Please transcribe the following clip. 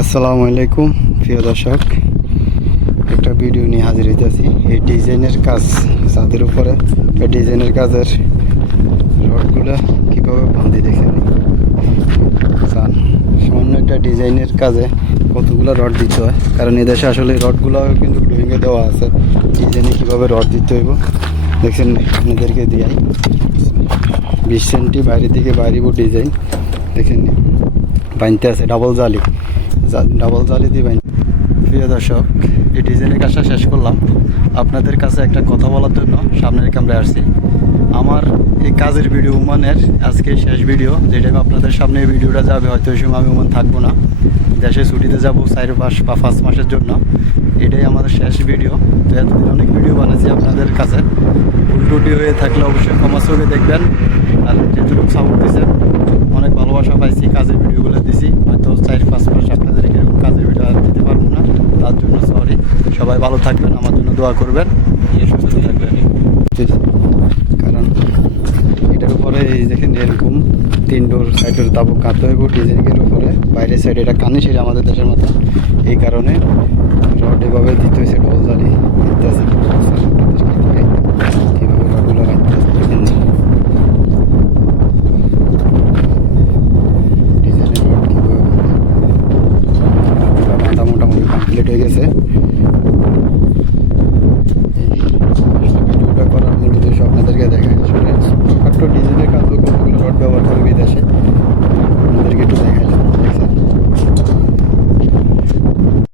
আসসালামু আলাইকুম, প্রিয় দর্শক। একটা ভিডিও নিয়ে হাজির হইতেছি। এই ডিজাইনের কাজ, ছাদের উপরে এই ডিজাইনের কাজের রডগুলো কীভাবে বাঁধি দেখে চান সামান্য একটা ডিজাইনের কাজে কতগুলো রড দিতে হয়? কারণ এদেশে আসলে রডগুলো কিন্তু ড্রয়িংয়ে দেওয়া আছে। ডিজাইনে কীভাবে রড দিতে হইব? দেখছেন আপনাদেরকে দিয়াই বিশ সেন্টি বাইরের দিকে বাইরেব ডিজাইন। দেখেন বানতে আছে ডাবল জালি। ডাবল জালি দিবেন। প্রিয় দর্শক এই ডিজাইনের কাজটা শেষ করলাম। আপনাদের কাছে একটা কথা বলার জন্য সামনের ক্যামেরায় আসছি। আমার এই কাজের ভিডিও উমানের আজকে শেষ ভিডিও যে টাইম আপনাদের সামনে এই ভিডিওটা যাবে, হয়তো ওই সময় আমি উমান থাকব না। দেশে ছুটিতে যাব চার মাস বা পাঁচ মাসের জন্য। এটাই আমাদের শেষ ভিডিও তো এতদিন অনেক ভিডিও বানাচ্ছি আপনাদের কাছে। ভুল হয়ে থাকলে অবশ্যই ক্ষমা চোখে দেখবেন। আর যেটুকু সাপোর্ট দিচ্ছেন অনেক ভালোবাসা পাইছি কাজের ভিডিওগুলো দিছি হয়তো চার পাঁচ মাস আপনাদের এরকম কাজের ভিডিও আর দিতে পারব না তার জন্য সরি সবাই ভালো থাকবেন, আমার জন্য দোয়া করবেন। সুস্থ থাকবেন। কারণ এটার উপরে দেখেন এরকম তিন ডোর সাইড ডোর তাবুক কাঁতো এবং ডিজাইনের উপরে। বাইরের সাইড এটা কানে সেটা আমাদের দেশের মতো। এই কারণে রড এভাবে দিতে হয়েছে ডবল জালি